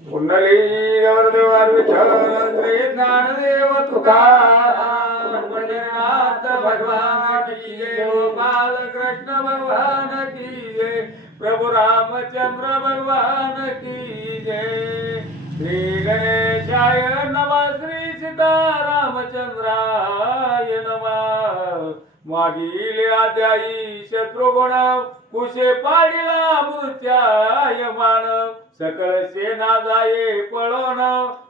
कुंडली गौरदेवार विठ्ठल श्री ज्ञानदेव तुकाराम पंढरीनाथ भगवान की जय गोपाल कृष्ण भगवान की जय प्रभु रामचंद्र भगवान की जय श्री गणेशाय नमः श्री सीतारामचंद्राय नमः मागील अध्यायी शत्रुघ्न कुशे पाडिला मृत्याय मान सकळ सेना जाये पळून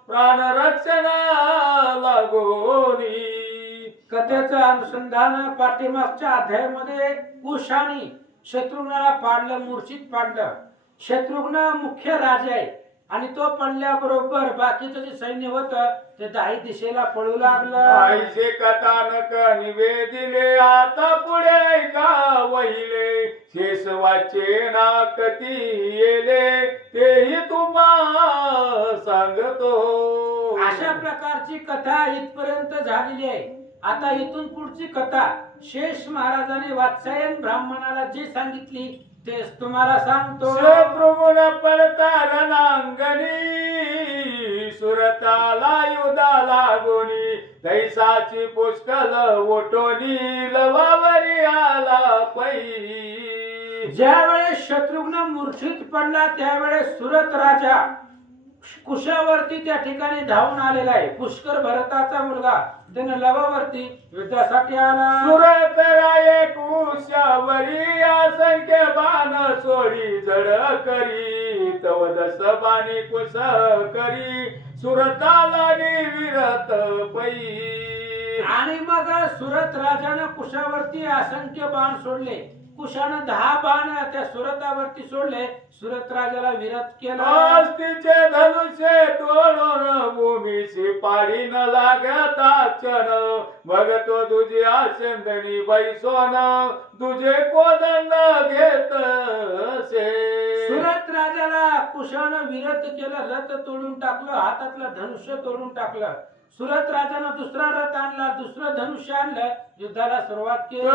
प्राण रक्षणा लागोनी. कथेचं अनुसंधान पाठीमागच्या अध्यायामध्ये कुशाने शत्रुघ्नाला पाडलं, मूर्छित पाडलं. शत्रुघ्न मुख्य राजा आहे आणि तो पडल्याबरोबर बाकीचं जे सैन्य होतं ते दाही दिशेला पळू लागलं. आईचे कथानक निवेदिले आता पुढे ऐका वहिले शेष वाचे ना कती येले तेही तुम्हा सांगतो. अशा प्रकारची कथा इथपर्यंत झालेली आहे. आता इथून पुढची कथा शेष महाराजाने वात्सायन ब्राह्मणाला जे सांगितली तेच तुम्हाला सांगतो. शत्रुघ्न पडता रणांगणी सुरताला युधा लागोनी तैसाची पुष्कल ओटोनी लवावरी आला पै. ज्यावेळेस शत्रुघ्न मूर्छित पडला त्यावेळेस सुरत राजा कुशावरती त्या ठिकाणी धावून आलेला आहे. पुष्कर भरताचा मुलगा त्याने लवावरती युद्धासाठी आला. सुरत राये कुशावरी असंख्य बाण सोडी जड करी तव दस बाणी कुश करी सुरताला विरत पै. आणि मग सुरत राजानं कुशावरती असंख्य बाण सोडले. कुशानं 10 बाण त्या सुरतावरती सोडले. सुरत राजाला विरत केला. अस्तीचे धनुष्य तोडून भूमीशी पाडी न लागता क्षण बघतो तुझी आचंदनी बैसोन तुझे कोदंड घेत सुरत राजाला कुशानं विरत केलं. रथ तोडून टाकलं, हातातलं धनुष्य तोडून टाकलं. सुरत राजानं दुसरा रथ आणला, दुसरं धनुष्य आणलं, युद्धाला सुरुवात केली.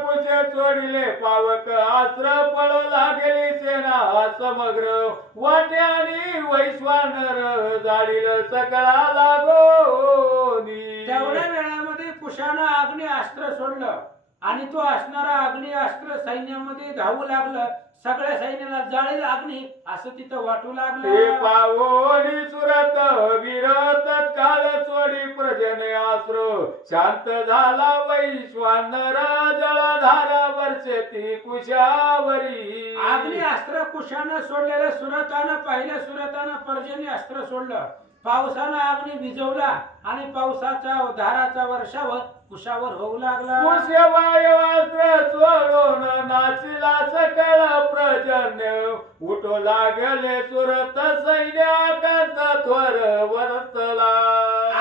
कुशे चोडिले पावक अस्त्र पळू लागली सेना समग्र वाटे आणि वैश्वानर जाळील सकळा लागोनी. तेवढ्या वेळामध्ये कुशानं अग्निअस्त्र सोडलं आणि तो असणारा अग्निअस्त्र सैन्यामध्ये धावू लागलं. सगळ्या सैन्याला जाळील अग्नी असं तिथं वाटू ते लागलं. पावोनी सुरत विरत काल सोडी प्रजने अस्त्र शांत झाला वैश्वानर जळधारा वर्षती कुशावरी. अग्निअस्त्र कुशानं सोडलेलं सुरतानं पाहिलं. सुरतानं पर्जन्य अस्त्र सोडलं. पावसानं अग्नी विझवला आणि पावसाच्या धाराचा वर्षाव कुशावर होऊ लागला. कुशवायवास्त्र सोडून नाचिला सकळ प्रजन्य उठो लागले सुरत सैन्याकांत थोर वरतला.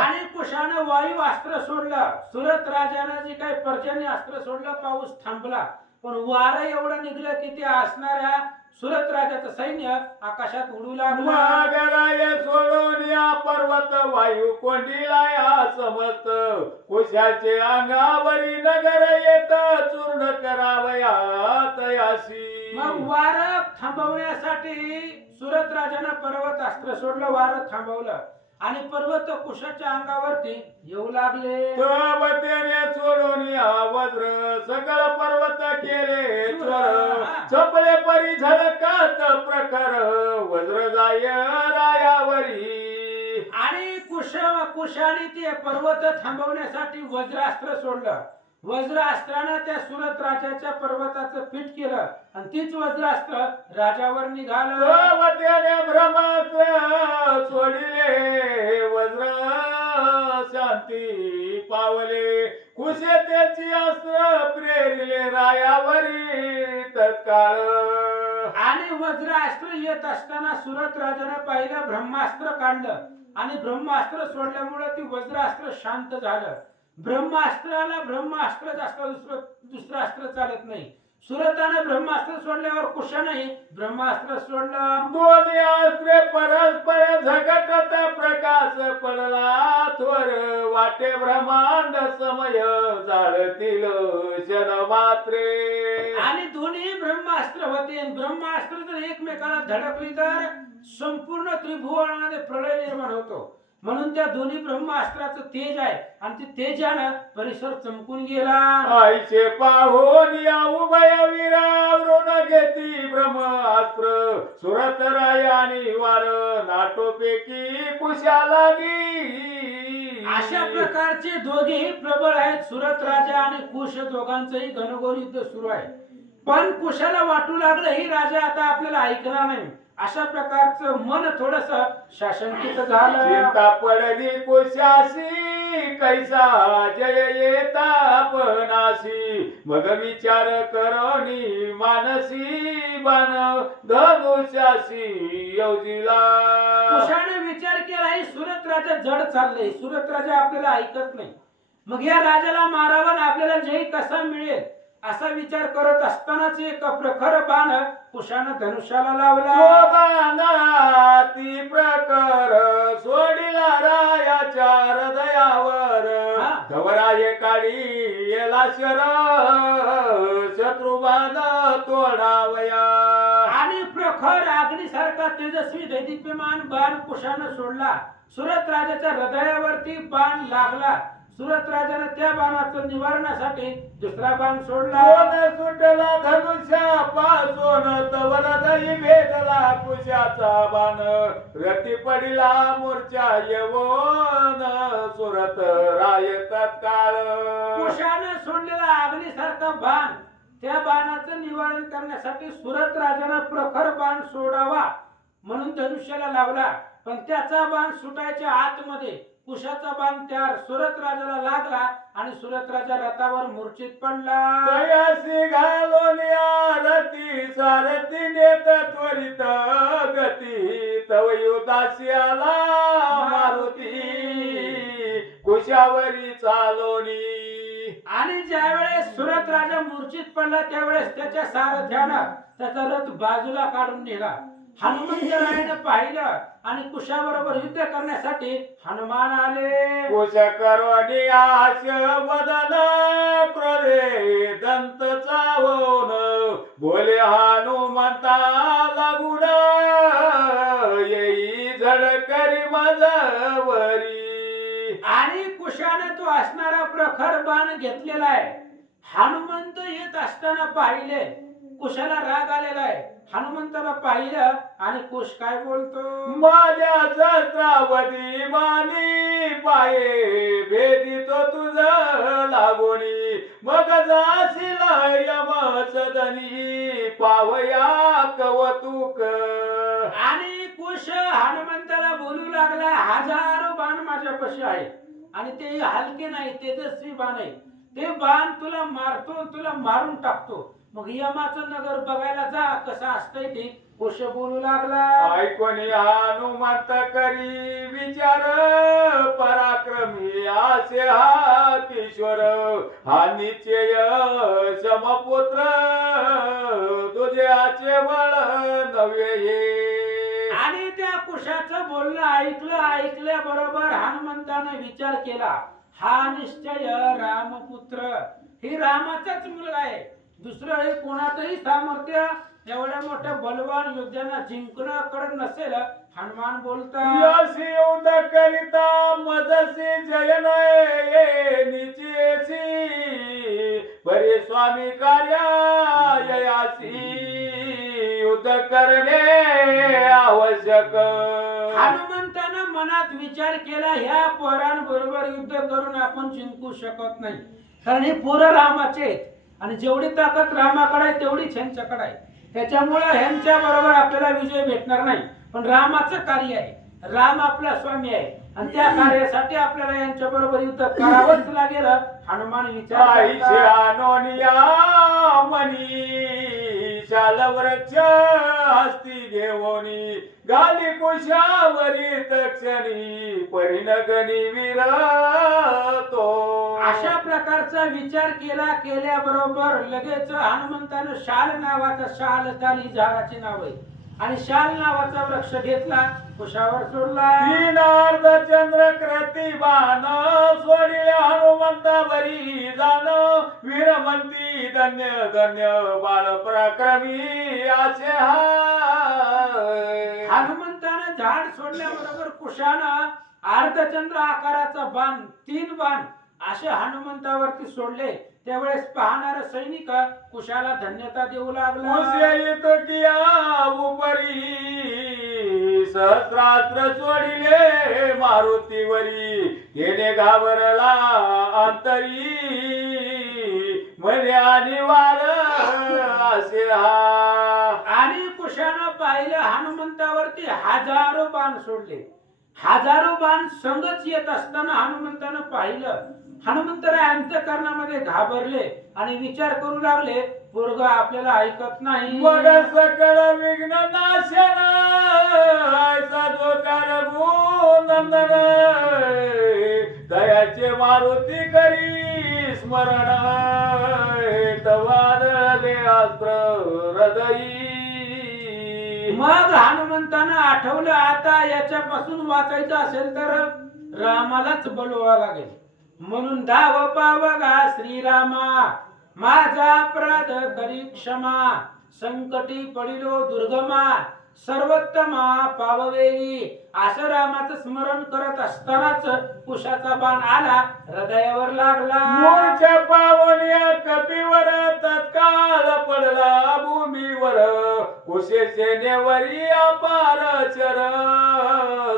आणि कुशानं वायू अस्त्र सोडलं. सुरत राजानं जे काही पर्जन्य अस्त्र सोडलं पाऊस थांबला. पण वारं एवढं निघलं की ते असणाऱ्या सुरत राजाचं सैन्य आकाशात उडू लागलं. मागराय सोडून या पर्वत वायू कोंडीला या समस्त कुशाचे अंगावरी नगर येत चूर्ण करावयात याशी. मग वारं थांबवण्यासाठी सुरत राजानं पर्वत अस्त्र सोडलं. वारं थांबवलं आणि पर्वत कुशाच्या अंगावरती येऊ लागले. त्याने सोडून या वज्र सकळ पर्वत केले चोर चपले परी झळकत प्रखर वज्र जाय रायावरी. आणि कुशाने ते पर्वत थांबवण्यासाठी वज्रास्त्र सोडलं. वज्रास्त्रानं त्या सुरत राजाच्या पर्वताचं पीठ केलं आणि तीच वज्रास्त्र राजावर निघालं. त्याने ब्रह्मास्त्र सोडिले वज्र शांती पावले कुशे त्याची अस्त्र प्रेरिले रायावरी तत्काळ. आणि वज्रास्त्र येत असताना सुरत राजानं पहिलं ब्रह्मास्त्र काढलं आणि ब्रह्मास्त्र सोडल्यामुळे ती वज्रास्त्र शांत झालं. ब्रह्मास्त्राला ब्रह्मास्त्रच असतं, दुसरं अस्त्र चालत नाही. सुरतानं ब्रह्मास्त्र सोडल्यावर कुशानंही ब्रह्मास्त्र सोडलं. दोन्ही अस्त्रे परस्पर झगटत प्रकाश पडला थोर वाटे ब्रह्मांड समय जाळतील क्षण मात्रे. आणि दोन्ही ब्रह्मास्त्र ब्रह्मास्त्र होते आणि ब्रह्मास्त्र जर एकमेकाला धडकली तर संपूर्ण त्रिभुवनामध्ये प्रलय निर्माण होतो. म्हणून त्या दोन्ही ब्रह्मास्त्राचं तेज आहे आणि ते तेजानं परिसर चमकून गेला. आईचे पाहून या उभय वीरावरून घेती ब्रह्मास्त्र सुरत रायानी वार नाटोपैकी कुशा लागी. अशा प्रकारचे दोघेही प्रबळ आहेत. सुरत राजा आणि कुश दोघांचंही घनघोर युद्ध सुरू आहे. पण कुशाला वाटू लागलं ही राजा आता आपल्याला ऐकणार नाही. अशा प्रकारचं मन थोडस शासनकित झालं. चिंता पडली कुशाशी कैसा जय येता पणाशी मग विचार करोनी मानसी बाण धनुष्याशी योजिला. कुशाने विचार केला ही सुरत राजा जड चाललंय. सुरत राजा आपल्याला ऐकत नाही. मग या राजाला मारावा आणि आपल्याला जय कसा मिळेल असा विचार करत असतानाच एक प्रखर बाण कुशानं धनुष्याला लावला. शोभाना ती प्रकर सोडिला रायाच्या हृदयावर हा. धवराये काळी येला शर शत्रुबाण तोडावया. आणि प्रखर अग्नीसारखा तेजस्वी दैदिप्यमान बाण कुशानं सोडला. सुरत राजाच्या हृदयावरती बाण लागला. सुरत राजाने त्या बाणाचं निवारणासाठी दुसरा बाण सोडला. कोण सुटला धनुष्या पासून तवर दही भेदला कुशाचा बाण रती पडिला मोर्चा येवोन सुरत राय तत्काळ. कुशानं सोडलेला अग्नीसारखा बाण त्या बाणाचं निवारण करण्यासाठी सुरत राजानं प्रखर बाण सोडावा म्हणून धनुष्याला लावला. पण त्याचा बाण सुटायच्या आतमध्ये कुशाचा बाण त्या सुरत राजाला लागला आणि सुरत राजा रथावर मूर्छित पडला. तयासी घालून आरती सारथी नेत त्वरित गती तव युदासी आला मारुती कुशावरी चालोनी. आणि ज्यावेळेस सुरत राजा मूर्छित पडला त्यावेळेस त्याच्या सारथ्यानं त्याचा रथ बाजूला काढून नेला. हनुमंतरायाने पाहिलं आणि कुशाबरोबर युद्ध करण्यासाठी हनुमान आले. कुश करोनी आश वदन क्रोधे दंत चावून बोले हनुमंता लागून येई झडकरी मजवरी. आणि कुशाने तो असणारा प्रखर बाण घेतलेला आहे. हनुमंत येत असताना पाहिले. कुशाला राग आलेला आहे. हनुमंताला पाहिलं आणि कुश काय बोलतो. माझ्या सहस्रावधी मानी पाये भेदितो तुझ लागोनी मग जाशील यम सदनी पावया कवतुक. आणि कुश हनुमंताला बोलू लागला हजारो बाण माझ्यापाशी आहे आणि ते हलके नाही तेजस्वी बाण आहे. ते बाण तुला मारतो तुला मारून टाकतो. मग यमाचं नगर बघायला जा कसं असतंय ते कुश बोलू लागला. ऐकोनी हनुमंत करी विचार पराक्रमी आसे हा किशोर हा निश्चय समपुत्र तुझ्याचे बळ नव्हे हे. आणि त्या कुशाचं बोलणं ऐकल्याबरोबर हनुमंताने विचार केला हा निश्चय रामपुत्र ही रामाचाच मुलगा आहे. दुसरं हे कोणाचंही सामर्थ्य एवढ्या मोठ्या बलवान योद्ध्यांना जिंकणं कडे नसेल. हनुमान बोलतात यशी युद्ध करिता मजसी जय नये निचेसी परे स्वामी कार्यायासी युद्ध करणे आवश्यक. हनुमंतानं मनात विचार केला ह्या पोरांबरोबर युद्ध करून आपण जिंकू शकत नाही. कारण हे पोरं रामाचे आहेत आणि जेवढी ताकद रामाकडे आहे तेवढीच ह्यांच्याकडे आहे. त्याच्यामुळे ह्यांच्या बरोबर आपल्याला विजय भेटणार नाही. पण रामाचं कार्य आहे. राम आपला स्वामी आहे आणि त्या कार्यासाठी आपल्याला यांच्या बरोबर युद्ध करावंच लागेल. हनुमान विचार शाल वृक्ष हस्ती घेऊनी गाली कुशावरी तक्षणी परिणगणी विरतो. अशा प्रकारचा विचार केल्याबरोबर लगेच हनुमंतानं शाल नावाचा शाल ताली झाडाचे नाव आहे आणि शाल नावाचा वृक्ष घेतला, कुशावर सोडला. तीन अर्धचंद्र कृती बाण सोडिले हनुमंतावरी जाण वीरमंती धन्य धन्य बाळ पराक्रमी असे हाय. हनुमंतानं झाड सोडल्याबरोबर कुशानं अर्धचंद्र आकाराचा बाण, 3 बाण असे हनुमंतावरती सोडले. त्यावेळेस पाहणारा सैनिक कुशाला धन्यता देऊ लागला. कुशयित किया उपरी सहस्रास्त्र सोडिले मारुतीवरी तेने घाबरला अंतरी म्हणे आणि वार असे हा. आणि कुशानं पाहिलं हनुमंतावरती हजारो बाण सोडले. हजारो बाण संगच येत असताना हनुमंतानं पाहिलं. हनुमंतराय अंतःकरणामध्ये घाबरले आणि विचार करू लागले, पोरग आपल्याला ऐकत नाही. मग सकळ विघ्न नाशन साधोकार नंदन दयाचे मारुती करी स्मरण तवादले अस्त्र हृदयी. मग हनुमंतानं आठवलं, आता याच्यापासून वाचायचं असेल तर रामालाच बोलवावं लागेल. म्हणून धाव पावगा श्रीरामा माझा अपराध करी क्षमा संकटी पडिलो दुर्गमा सर्वोत्तमा पाववेई. असं रामाचं स्मरण करत असतानाच कुशाचा बाण आला, हृदयावर लागला. मोरच्या पावण्या कपीवर तत्काळ पडला भूमीवर कुशे सेनेवरी अपार चर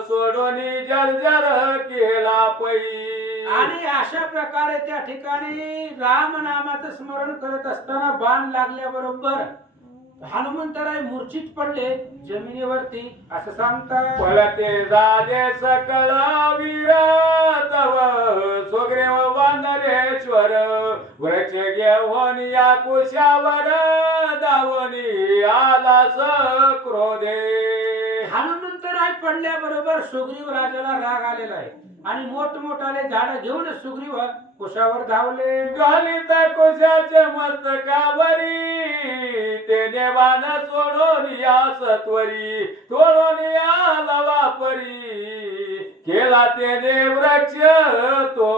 सोडोनी जर्जर केला पै. आणि अशा प्रकारे त्या ठिकाणी राम नामाचं स्मरण करत असताना बाण लागल्याबरोबर हनुमंतराय मूर्छित पडले जमिनीवरती. असं सांगतात, पळते झाले सकळ वीर तव सुग्रीव वानरेश्वर वृक्ष घेऊन या कुशावर धावणी आला क्रोधे. हनुमंतराय पडल्याबरोबर सुग्रीव राजाला राग आलेला आहे आणि मोठमोठाले झाड घेऊन सुग्रीव कुशावर धावले. घालित कुशाच्या मस्तकावरी तेने बाण सोडून या सत्वरी तोडून आला वापरी केला तेने वृक्ष तो.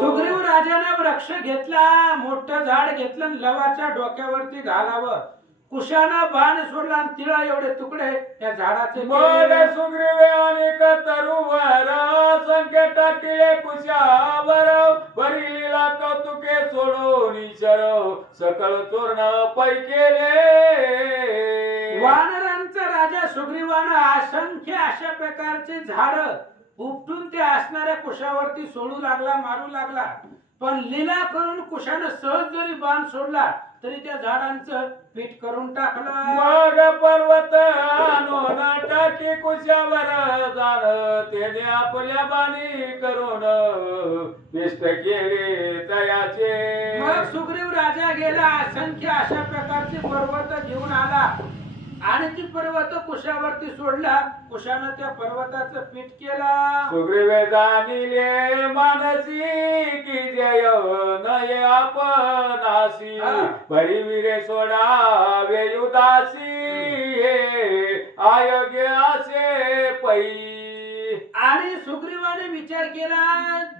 सुग्रीव राजाने वृक्ष घेतला, मोठं झाड घेतलं, लवाच्या डोक्यावरती घालावं. कुशानं बाण सोडला आणि तिळा एवढे तुकडे त्या झाडाचे मग केले. सुग्रीवे अनेक तरुवर संख्या टाकले कुशावर भरिलीला कौतुके सोडून ईश्वर सकळ चोरण पै केले. वानरांचा राजा सुग्रीवानं असंख्य अशा प्रकारचे झाड उपटून ते असणाऱ्या कुशावरती सोडू लागला, मारू लागला. पण लीला करून कुशानं सहज जरी बाण सोडला तरी त्या झाडांचं पीठ करून टाकलं. मग पर्वत आणून टाकी कुशावर जाण त्याने आपल्या बाणी करून पिष्ट केले तयाचे. मग सुग्रीव राजा गेला, असंख्य अशा प्रकारचे पर्वत घेऊन आला आणि ती पर्वत कुशावरती सोडला. कुशानं त्या पर्वताचं पीठ केला. सुग्रीवे जाणिले मानसी की जय नये आपणासी परिवीरे सोडावे उदासी अयोग्य असे पै. आणि सुग्रीवाने विचार केला,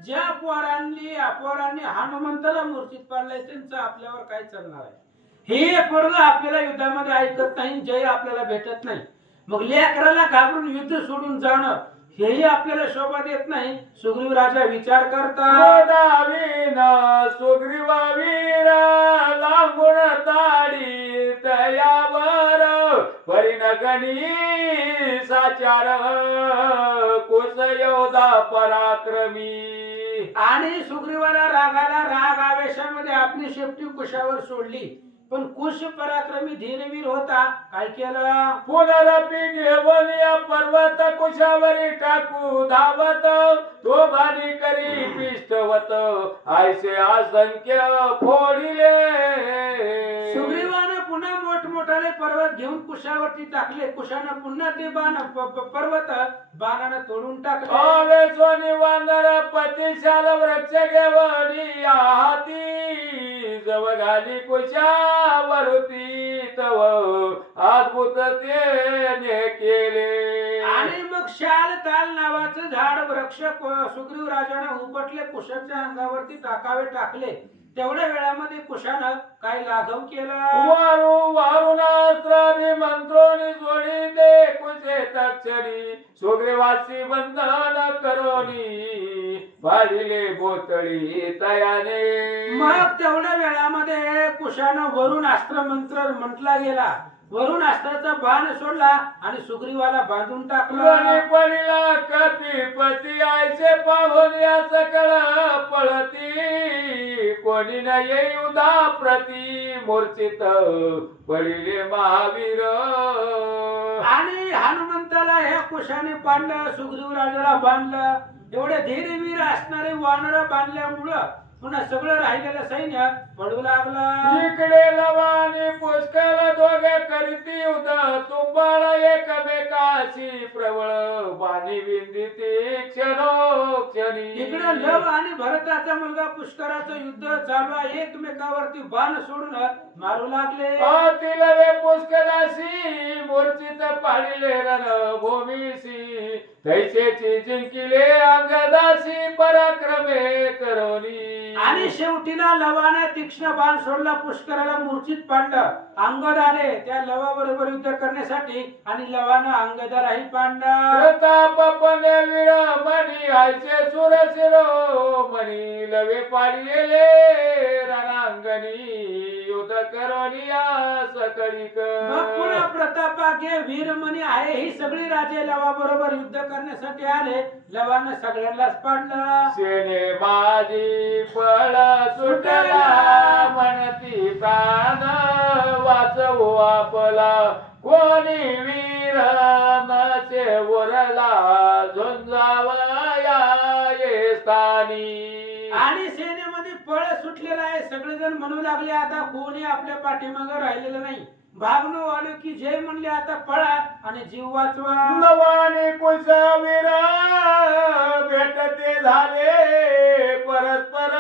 ज्या पोरांनी हनुमंताला मूर्छित पाडलंय त्यांचं आपल्यावर काय चालणार आहे. हे पोरग आपल्याला युद्धामध्ये ऐकत नाही, जय आपल्याला भेटत नाही. मग लेकराला घाबरून युद्ध सोडून जाणं हेही आपल्याला शोभा देत नाही. सुग्रीव राजा विचार करतात, सुग्रीव वीर लांबून ताडी तयावर परिणगणी साचार कुश योधा पराक्रमी. आणि सुग्रीवाला राग आवेशामध्ये आपली शेपटी कुशावर सोडली. पण कुश पराक्रमी धीरवीर होता, काय केलं, पुनरपी घेऊन या पर्वत कुशावरी टाकू धावत तो भारी करी पिष्टवत ऐसे असंख्य फोडिले. सुग्रीवानं पुन्हा मोठमोठाले पर्वत घेऊन कुशावरती टाकले. कुशानं पुन्हा ते पर्वत बाणानं तोडून टाकले. आवेशोनी वानर पतिशाल वृक्ष घेऊन या हाती जव घाली कुशावरती तव अद्भुत त्याने केले. आणि मग शाल ताल नावाचं झाड वृक्ष सुग्रीव राजाने उपटले, कुशाच्या अंगावरती टाकले. तेवढ्या वेळामध्ये कुशानं काय लाघव केलं. वारुणास्त्राभि मंत्रोनी जोडी दे कुशे तक्षणी सुग्रीवासी बंधन करोनी पाडिले बोतळी तयाने. मग तेवढ्या वेळामध्ये कुशानं वरुण अस्त्र मंत्र म्हटला गेला. वरुण अस्त्राचा बाण सोडला आणि सुग्रीवाला बांधून टाकलं. पडिला कपिपती आयचे पाहून या सकळ पळती कोणी न येऊ प्रती मूर्छित पडिले महावीर. आणि हनुमंताला ह्या कुशाने बांधलं, सुग्रीव राजाला बांधलं. एवढे धीरवीर असणारे वानर बांधल्यामुळं पुन्हा सगळं राहिलेलं सैन्य पडू लागलं. इकडे लवानी पुष्कळ दोघे करीती युद्ध तुंबाळ एकमेकाशी प्रबळ बाणी विंदिती क्षणोक्षणी. इकडे लव आणि भरताचा मुलगा पुष्कराचं युद्ध चालू आहे. एकमेकावरती बाण सोडून मारू लागले. तिलवे पुष्कळाशी मूर्छित पाडिले रणभूमीशी तैसेची जिंकिले अंगदासी पराक्रमे करोनी. आणि शेवटीला लवाने तीक्ष्ण बाण सोडला, पुष्कराला मूर्छित पाडलं. अंगद आले त्या लवाबरोबर युद्ध करण्यासाठी आणि लवानं अंगदालाही पाडलं. प्रतापपणे वीरमणी आयचे सुर शिरोमणी लवे पाडिले रणांगणी युद्ध करोनिया सकळीक. मग पुन्हा प्रतापाके वीरमणी आहे ही सगळी राजे लवाबरोबर युद्ध करण्यासाठी आले. लवानं सगळ्यांनाच पाडलं. सेने माझी पळ सुटला म्हणती प्राण वाचवू आपला कोणी वीर नसे वरला झुंजावया ये स्थानी. आणि सेनेमध्ये पळ सुटलेला आहे. सगळेजण म्हणू लागले आता कोणी आपल्या पाठीमागे राहिलेलं नाही. भागनो आलो की जय म्हणले आता पळा आणि जीव वाचवा. नवाने कुशवीर भेटते झाले परस्पर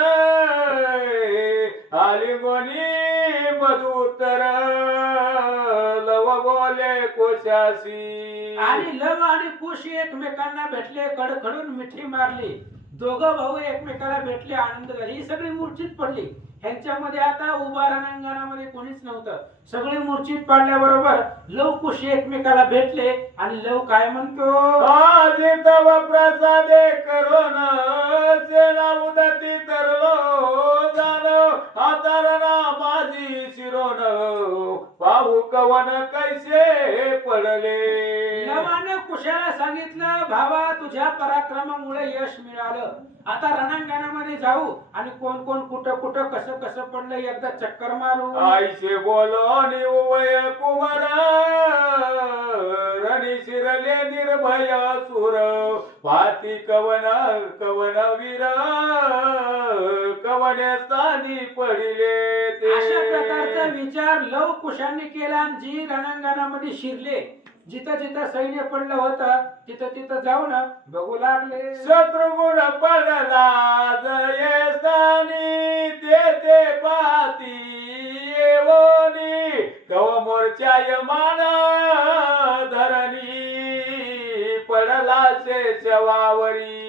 आलिंगोनी मधुतर लव बोले कुशाशी. आणि लव आणि कुश एकमेकांना भेटले, कडखडून मिठी मारली. दोघं भाऊ एकमेकाला भेटले, आनंद झाले. ही सगळी मूर्छित पडली. ह्यांच्यामध्ये आता उभा रणांगणामध्ये कोणीच नव्हतं. सगळे मूर्छित पडल्याबरोबर लव कुश एकमेकाला भेटले आणि लव काय म्हणतो. आजी तव प्रसादे करोन सेना उदती तरलो जानो हातारणा माझी शिरोन पाहू कवन कैसे पडले. लवानं कुशाला सांगितलं भावा तुझ्या पराक्रमामुळे यश मिळालं. आता रणांगणामध्ये जाऊ आणि कोण कोण कुठं कुठं कसं कसं पडलं एकदा चक्कर मारू. आईसे बोलो निवय कुमार रणी शिरले निर्भय सुर पाती कवन कवन वीर कवने स्थानी पडिले ते. अशा प्रकारचा विचार लव कुशाने केला आणि जी रणांगणामध्ये शिरले, जिथं जिथं सैन्य पडलं होतं तिथं तिथं जाऊन बघू लागले. शत्रुगुण पडला जय स्थानी ते पाती येवनी कव मोर्चाय मान धरणी पडला शेषवावरी.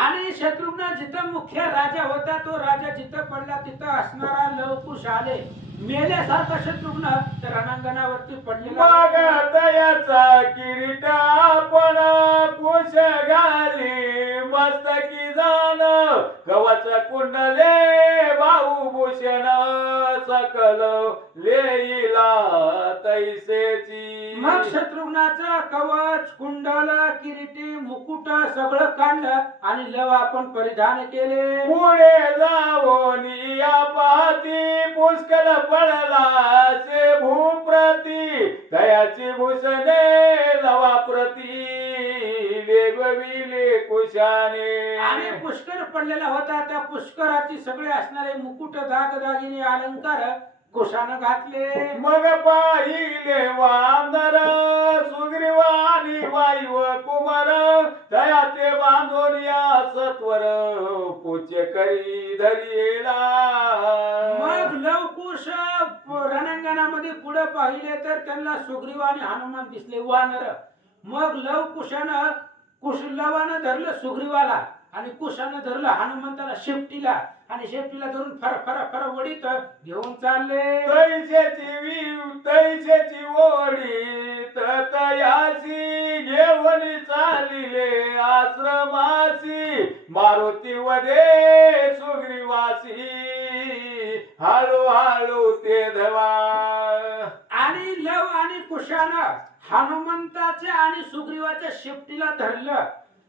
आणि शत्रुघ्न जिथं मुख्य राजा होता तो राजा जिथं पडला तिथं असणारा लव कुश आले. मेल्यासारखा शत्रुघ्न त्या रणांगणावरती पडलेला. याचा किरीट आपण कुश घाली मस्तकी जाण कवच कुंडले भाऊभूषण सकल लेईला तैसेची. मग शत्रुघ्नाचं कवच कुंडल किरीटी मुकुट सगळं काढलं आणि लव आपण परिधान केले. पुढे जाऊन या पाहती पुष्कळ पडला से भूप्रती दयाची भूषणे लवा प्रती वेगविले कुशाने. आणि पुष्कर पडलेला होता त्या पुष्कराची सगळे असणारे मुकुट दागदागिने अलंकार कुशानं घातले. मग पाहिले वानर सुग्रीव आणि वायू कुमार दया ते बांधून या सत्वर पूचे करी धरिला. मग लवकुश रणांगणामध्ये पुढे पाहिले तर त्यांना सुग्रीव आणि हनुमान दिसले वानर. मग लवकुशानं कुशलवानं धरलं सुग्रीवाला आणि कुशानं धरलं हनुमंताला शेपटीला आणि शेपटीला धरून फर फर फर वडीत घेऊन चालले. तैसेची ओढी तयासी घेऊन चालिले आश्रमासी मारुती वदे सुग्रीवासी हाळू हाळू ते धवा. आणि लव आणि कुशानं हनुमंताच्या आणि सुग्रीवाच्या शेपटीला धरलं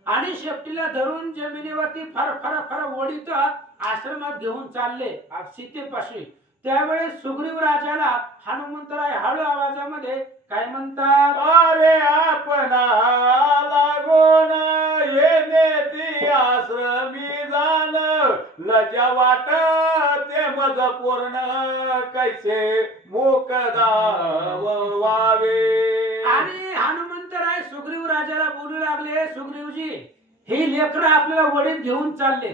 आणि शेपटीला धरून जमिनीवरती फर फर फर ओढीत आश्रमात घेऊन चालले सीतेपाशी. त्यावेळेस सुग्रीव राजाला हनुमंतराय हळू आवाजामध्ये काय म्हणतात, अरे आपणा लागून येणे ती आश्रमी जाण लजा वाट ते मज पूर्ण कैसे मोकदा व्हावे. आणि हनुमंतराय सुग्रीव राजाला बोलू लागले, सुग्रीवजी ही लेकरं आपल्याला वडीत घेऊन चालले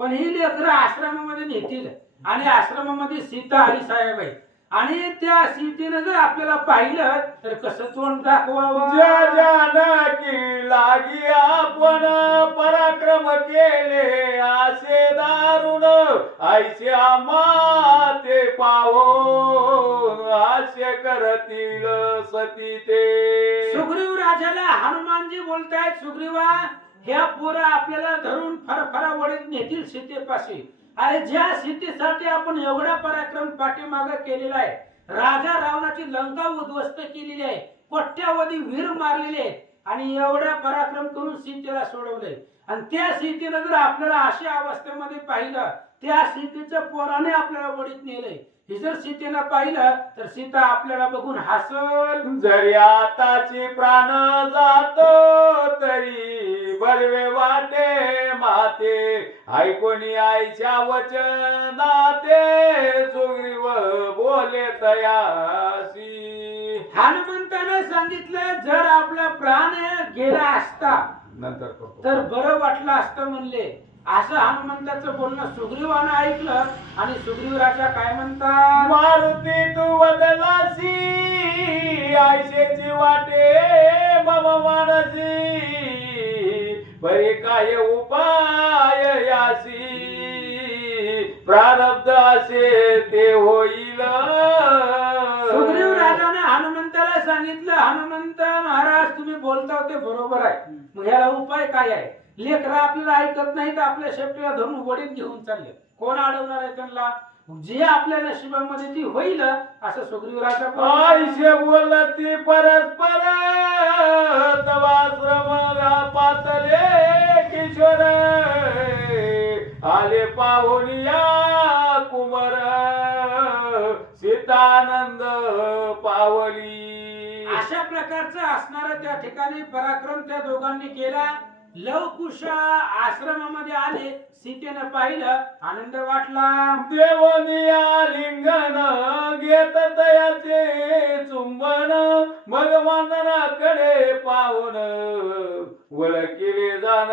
पण ही लेकरं आश्रमामध्ये नेतील आणि आश्रमामध्ये सीता आई साहेब आहे आणि त्या सीतेनं जर आपल्याला पाहिलं तर कसं तोंड दाखवावं. की लागी आपण पराक्रम केले आसे दारुण ऐसे आम्हा ते पाहो हास्य करतील सती ते. सुग्रीव राजाला हनुमानजी बोलतायत, सुग्रीवा ह्या पोरं आपल्याला धरून फरफरा वडीत नेतील सीतेपाशी. अरे ज्या सीतेसाठी आपण एवढा पराक्रम पाठीमागे केलेला आहे, राजा रावणाची लंका उद्ध्वस्त केलेली आहे, कोट्यावधी वीर मारलेले आणि एवढा पराक्रम करून सीतेला सोडवले आणि त्या सीतेला जर आपल्याला अशा अवस्थेमध्ये पाहिलं, त्या सीतेच्या पोराने आपल्याला वडीत नेले, हे जर सीतेला पाहिलं तर सीता आपल्याला बघून हसल. जरी आताची प्राण जातो तरी बरवे वाटे माते ऐकोनी आईच्या वचनाते सुग्रीव बोले तयासी. हनुमंताने सांगितलं जर आपला प्राण गेला असता नंतर करतो तर बरं वाटलं असतं म्हणले. असं हनुमंताचं बोलणं सुग्रीवानं ऐकलं आणि सुग्रीव राजा काय म्हणतात, मारुती तू बदलासी आयशेची वाटे मम मानसी बरे काय उपाय यासी प्रारब्ध असे ते होईल. सुग्रीव राजाने हनुमंताला सांगितलं, हनुमंत महाराज तुम्ही बोलता ते बरोबर आहे, मग याला उपाय काय आहे. लेकरं आपल्याला ऐकत नाही तर आपल्या शेपटीला धरून वडीत घेऊन चालले, कोण अडवणार आहे त्यांना. जे आपल्या नशिबामध्ये ती होईल असं सुग्रीव राजा आईशे बोलती परस्पर तवाश्रम पातले किशोर आले पाहुनिया कुमर सीतानंद पावली. अशा प्रकारचा असणारा त्या ठिकाणी पराक्रम त्या दोघांनी केला. लवकुश आश्रमामध्ये आले, सीतेनं पाहिलं, आनंद वाटला. देवनिया लिंगन घेत तयाचे चुंबन मग वंदनाकडे पाहून वळकिले जाण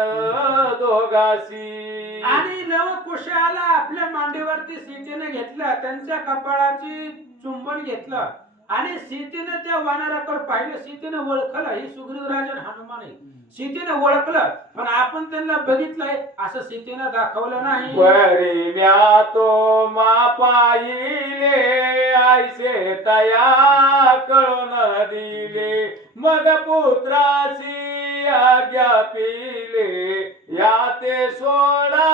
दोघासी. आणि लवकुशाला आपल्या मांडीवरती सीतेनं घेतलं, त्यांच्या कपाळाची चुंबन घेतलं आणि सीतेनं त्या वानराकडे पाहिलं. सीतेनं ओळखलं ही सुग्रीव राजन हनुमान आहे, सीतेनं ओळखलं पण आपण त्यांना बघितलंय असं सीतेनं दाखवलं नाही. बरी म्या तो मा पाहिले आयसे तया कळून दिले मग पुत्रासी आज्ञा पिले या ते सोडा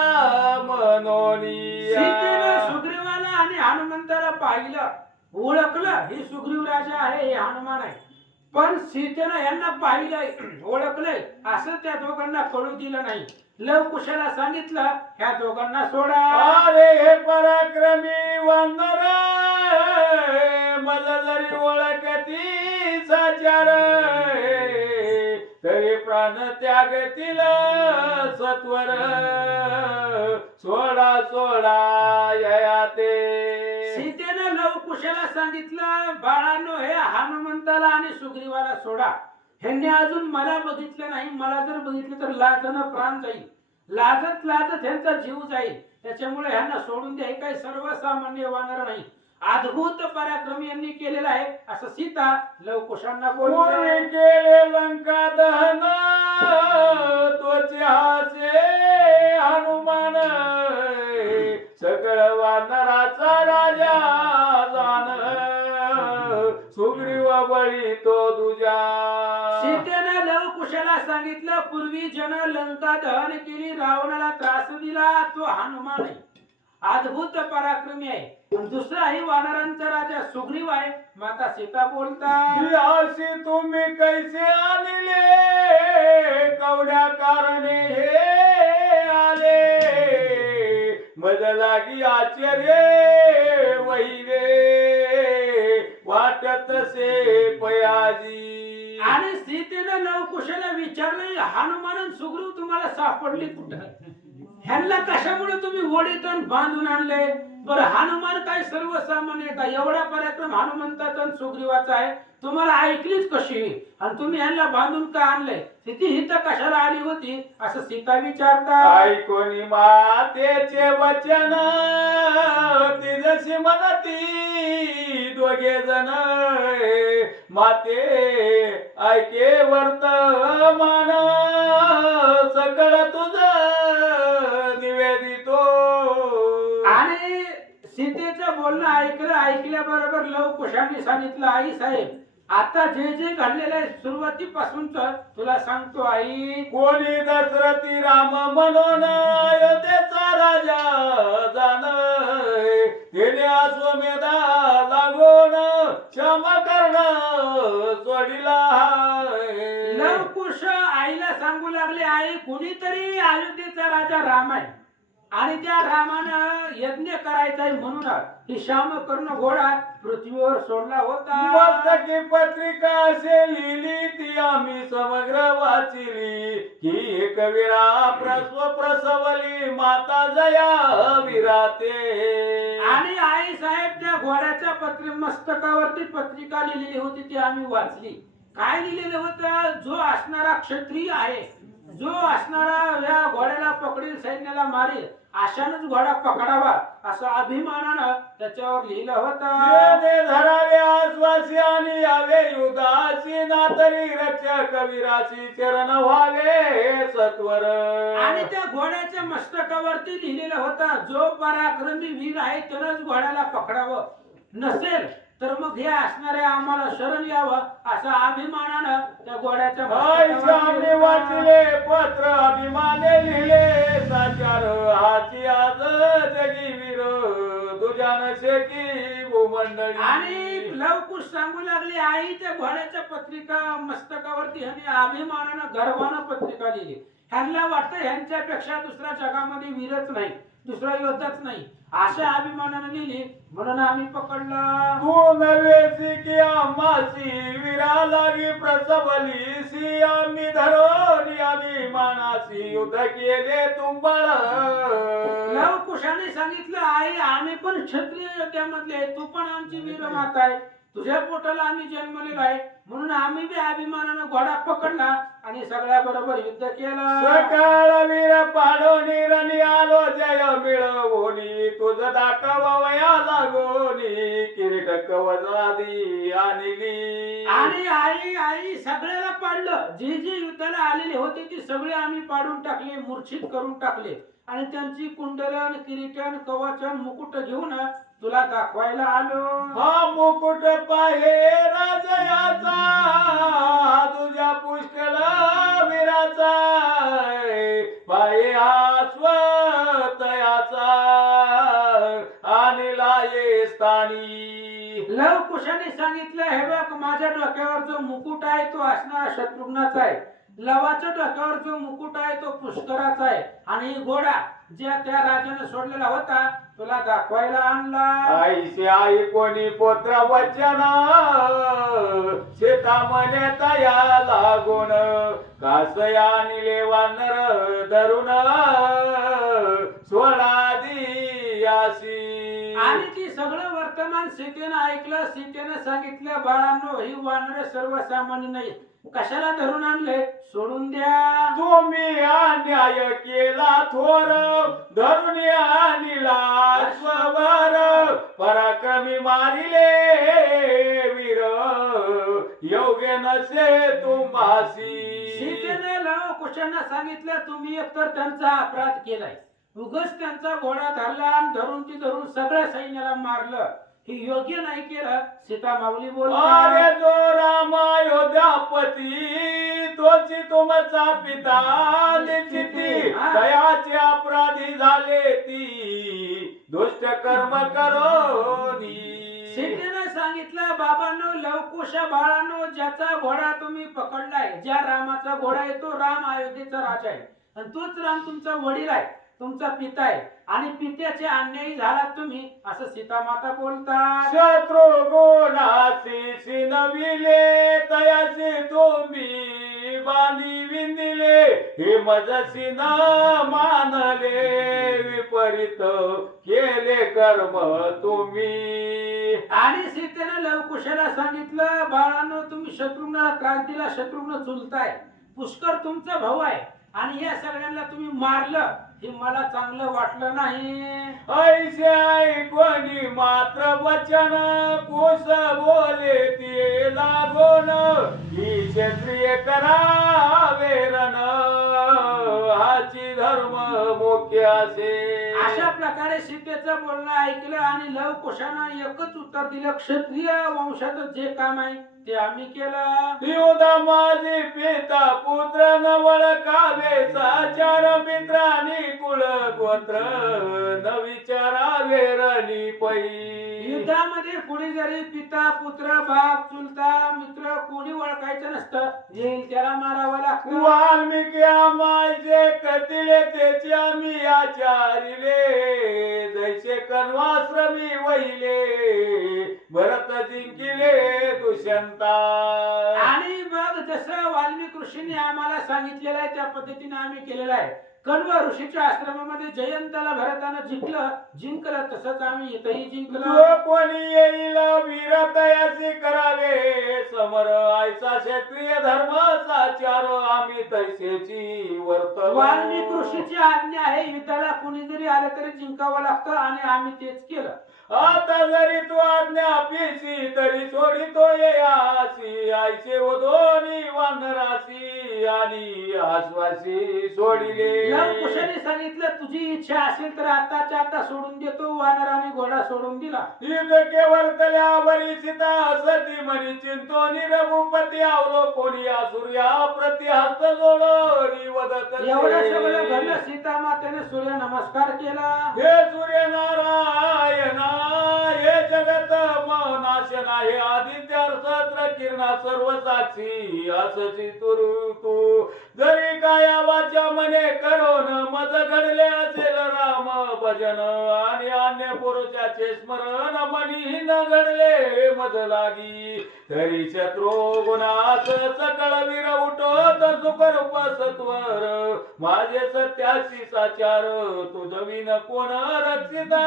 मनोनी. सीतेनं सुग्रीवाला आणि हनुमंताला पाहिलं, ओळखलं ही सुग्रीव राजा आहे, हे हनुमान आहे, पण सीतेनं यांना पाहिलंय ओळखलंय असं त्या दोघांना कळू दिलं नाही. लवकुशाला सांगितलं ह्या दोघांना सोडा. अरे हे पराक्रमी वंदर मला जरी ओळखती साचार तरी प्राण त्यागतील सत्वर सोडा सोडा या ते. सीतेनं लवकुशाला सांगितलं बाळांनो हे हनुमंताला आणि सुग्रीवाला सोडा, ह्यांनी अजून मला बघितलं नाही, मला जर बघितलं तर लाजनं प्राण जाईल, लाजत लाजत ह्यांचा जीव जाईल, त्याच्यामुळे ह्यांना सोडून द्या, हे काही सर्वसामान्य वानर नाही. अद्भुत पराक्रम यांनी केलेला आहे असं सीता लवकुशांना पूर्वी बोलते. केले लंका दहन तोचे हासे हनुमान सकळ वानराचा राजा जाण सुग्रीव बळी तो तुझ्या. सीतेनं लवकुशाला सांगितलं पूर्वी जन लंका दहन केली रावणाला त्रास दिला तो हनुमान आहे अद्भुत पराक्रमी आहे. आणि दुसराही वानरांचा राजा सुग्रीव आहे. माता सीता बोलतात अशी तुम्ही कैसे आणले कवड्या कारणे हे आले मज लागी आश्चर्य वैरे वाटत से पयाजी. आणि सीतेनं लवकुशाला विचारलं हनुमान आणि सुग्रीव तुम्हाला सापडले कुठं ह्यांना कशामुळे तुम्ही ओढीतून बांधून आणले. बरं हनुमान काय सर्वसामान्य का एवढा पराक्रम हनुमंताचा आणि सुग्रीवाचा आहे तुम्हाला ऐकलीच कशी आणि तुम्ही ह्यांना बांधून का आणले ती हित कशाला आली होती असं सीता विचारतात. ऐकोनी मातेचे वचन ती जशी म्हणती दोघे जण माते ऐके वर्तमान सकळ तुझ निवेदितो. आणि सीतेचं बोलणं ऐकल्याबरोबर लवकुशाने सांगितलं आई साहेब आता जे जे घडलेलं आहे सुरुवातीपासूनच तुला सांगतो आई. कोणी दशरथी राम म्हणून अयोध्येचा राजा जाण तेने अश्वमेधा लागून क्षमा कर्ण सोडिला. लवकुश आईला सांगू लागले आई कुणीतरी अयोध्येचा राजा राम आहे आणि त्या रामानं यज्ञ करायचा आहे म्हणून ही श्याम कर्ण घोडा पृथ्वीवर सोडला होता. मस्तकी पत्रिका असे लिहिली ती आम्ही समग्र वाचिली की एक वीरा प्रसवली माता जया विराते. आणि आई साहेब त्या घोड्याच्या मस्तकावरती पत्रिका लिहिलेली होती ती आम्ही वाचली. काय लिहिलेलं होतं जो असणारा क्षत्रिय आहे जो असणारा या घोड्याला पकडील सैन्याला मारेल अशानच घोडा पकडावा असं अभिमानानं त्याच्यावर लिहिलं होतं. धरावे आश्वासी आणि यावे युधाची नातरी रक्षक वीराची चरण व्हावे सत्वर. आणि त्या घोड्याच्या मस्तकावरती लिहिलेलं होतं जो पराक्रमी वीर आहे त्यानंच घोड्याला पकडावं नसेल तर मग हे असणारे आम्हाला शरण यावं असं अभिमानानं त्या घोड्याच्या मस्तकावरती वाचले पत्र अभिमाने लिहिले साचार हाची आज जगी वीर तुझ्या शेकी भूमंडळी. आणि लवकुश सांगू लागली आई त्या घोड्याच्या पत्रिका मस्तकावरती ह्यांनी अभिमानानं गर्वानं पत्रिका लिहिली. ह्यांना वाटतं ह्यांच्यापेक्षा दुसऱ्या जगामध्ये वीरच नाही दुसरा योद्धाच नाही अशा अभिमानानं लिहिली म्हणून आम्ही पकडलं. तू नव्हे की आम्हाची वीरा लागी प्रसवली सी आम्ही धरोनी अभिमानाची युद्ध केले तुंबळ. लवकुशाने सांगितलं आई आम्ही पण क्षत्रिय योद्ध्यामधले तू पण आमची वीरमाता आहे तुझ्या पोटाला आम्ही जन्मलेलो आहे म्हणून आम्ही बी अभिमानानं घोडा पकडला आणि सगळ्या बरोबर युद्ध केलं. सकाळ वीर पाडोनी रणी आलो जय मिळवोनी तुझ दाखवया लागोनी किरीट कवचादी आणली. आणि आई सगळ्याला पाडलं जे जे युद्धाला आलेले होते ते सगळे आम्ही पाडून टाकले मूर्छित करून टाकले आणि त्यांची कुंडलन किरीटन कवचन मुकुट घेऊन तुला दाखवायला आलो. हा मुकुट पाहे राजयाचा तुझ्या पुष्कळ वीराचा पाये हा स्वतयाचा आणि लाये स्थानी. लवकुशाने सांगितलं हे बघ माझ्या डोक्यावर जो मुकुट आहे तो असणारा शत्रुघ्नाचा आहे लवाच्या डोक्यावर जो मुकुट आहे तो पुष्कराचा आहे आणि घोडा ज्या त्या राजाने सोडलेला होता तुला दाखवायला आणला. आईशी आई कोणी पुत्र वचन शेता मने तया लागून कासया निले वानर धरून सोडादी आशी. आणि ती सगळं वर्तमान सीतेनं ऐकलं. सीतेनं सांगितलं बाळांनो ही वानर सर्वसामान्य नाही कशाला धरून आणले सोडून द्या. तुम्ही अन्याय केला थोर धरून आणला स्ववर पराक्रमी असे तुम्हासी. सीतेने लव कुशांना सांगितलं तुम्ही एकतर त्यांचा अपराध केलाय, उगच त्यांचा घोडा धरला आणि धरून सगळ्या सैन्याला मारलं, हे योग्य नाही केलं. सीता माऊली अरे बोलतात, जो राम अयोध्यापती तोची तुमचा पिता निश्चिती, दयाचे अपराधी झाले ती दुष्ट कर्म करोनी. सीतेने सांगितलं बाबांनो, लवकुशा बाळांनो, ज्याचा घोडा तुम्ही पकडलाय, ज्या रामाचा घोडा आहे तो राम अयोध्येचा राजा आहे, आणि तोच राम तुमचा वडील आहे, तुमचा पिता आहे, आणि पित्याचे अन्यायी झालात तुम्ही, असं सीता माता बोलतात. शत्रू गुणासी शिनविले तयासी तुम्ही बांधी विंदिले, हे मजसी न मानले विपरीत केले कर्म तुम्ही. आणि सीतेने लवकुशाला सांगितलं बाळांनो, तुम्ही शत्रुघ्नाला त्रास दिला, शत्रुघ्न चुलताय, पुष्कर तुमचा भाऊ आहे, आणि या सगळ्यांना तुम्ही मारलं, हे मला चांगलं वाटलं नाही. ऐसे ऐकूनी मात्र वचन कुस बोले ते लागोन, ही क्षत्रिय करावे रण हाची धर्म मुख्य असे. अशा प्रकारे सीतेचं बोलणं ऐकलं आणि लवकुशानं एकच उत्तर दिलं, क्षत्रिय वंशाचं जे काम आहे ते आम्ही केलं. युधा माझे पिता पुत्र नवळ कावेचा चार मित्रांनी कुळ गोत्र न विचारावे रणी पै. युद्धामध्ये कोणी जरी पिता पुत्र बाप चुलता मित्र कोणी ओळखायचं नसतं, येईल त्याला मारावं लागतं. वाल्मिकी माझे कथिले त्याचे आम्ही आचारिले, जैसे कण्वाश्रमी वहिले भरत जिंकिले दुष्यंता. आणि मग जसं वाल्मिक ऋषीने आम्हाला सांगितलेलं आहे त्या पद्धतीने आम्ही केलेलं आहे. कण्व ऋषीच्या आश्रमामध्ये जयंताला भरतानं जिंकलं, तसंच आम्ही इथंही जिंकलो. जो कोणी येईल वीरतयासी करावे समर, आयचा क्षत्रिय धर्माचा चार आम्ही तैसेची वर्तन. वाल्मिक ऋषीची आज्ञा आहे, युद्धाला कुणी जरी आलं तरी जिंकावं लागतं, आणि आम्ही तेच केलं. आता जरी तू आज्ञा पिसी तरी सोडितो यासी, आयचे व दोन्ही वानरासी आणि आश्वासी सोडिले. कुशाने सांगितलं तुझी इच्छा असेल तर आताच्या आता सोडून देतो. वानराने घोडा सोडून दिला. युद्ध केवळतल्यावरी सीता सती मनी चिंतोनी रघुपती आवलो कोणी आसुर्या प्रति हस्त जोडोनी वदत. एवढं सगळं घडलं, सीता मातेने सूर्य नमस्कार केला. हे सूर्य नारायणा, हे जगत नाशना, हे आदित्य सहस्र किरणा सर्व साक्षी असची तू जरी काया वाचा मने करोन मज घडले असेल राम भजन, आणि अन्य पुरुषाचे स्मरण मनी न घडले मज लागी, तरी शत्रू गुणास सकळ वीर उठत सुखरूप सत्वर, माझे सत्याशी साचार तुझ विन कोण रक्षिता.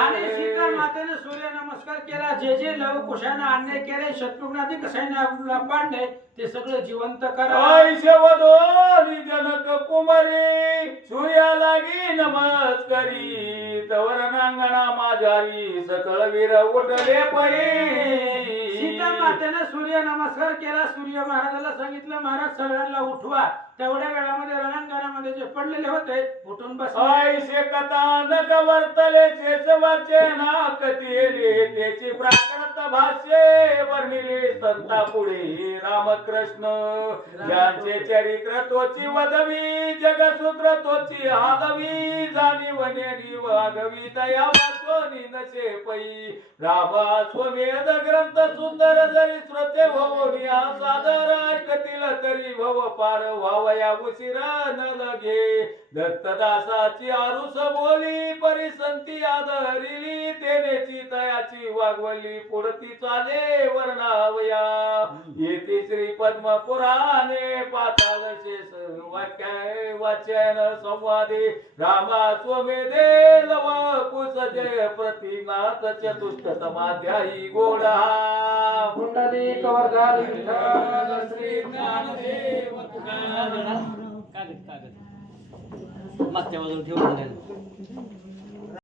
आणि सीता मातेने सूर्य नमस्कार केला. जे जे लवकुशाने अन्याय केले, शत्रुघ्नाधिक सैन्याला पाडले, ते सगळं जिवंत करा. ऐशवदोनी जनक कुमारी सूर्या लागी नमस्करी, तवर नांगणा माझारी सकळ वीर उठले परी. सीता मातेने सूर्य नमस्कार केला. सूर्य महाराजाला सांगितलं महाराज सगळ्यांना उठवा. तेवढ्या वेळामध्ये रणांगणामध्ये जे पडलेले होते उठून बसले. ऐसे कथा नक वर्तले शेष वाचना कथिले, त्याची प्राकृत भाष्ये वर्णिले संता पुढे रामकृष्ण, ज्यांचे चरित्र तोची वदवी जगसूत्र तोची हादवी, जाणीवनेनी वागवी दया वाचोनी नशे पै. रामा स्वमेध ग्रंथ सुंदर जरी श्रोते भवनी सादर ऐकतील तरी भव पार व्हावया उशिरा न लगे. दत्तदासाची आरुस बोली परिसंती आदरिली, तेनेची तयाची वागवली पुढती चाले वर्णावया. येथे श्री पद्म पुराणे पाताळ शेष वाक्य वाचन संवादे, रामा स्वमेधे लव कुश जय प्रतिनाथ चतुष्टतमाध्यायी गोडा. पुंडलिक वरदारी विठ्ठल श्री ज्ञानदेव कागद मागच्या बाजूला ठेवून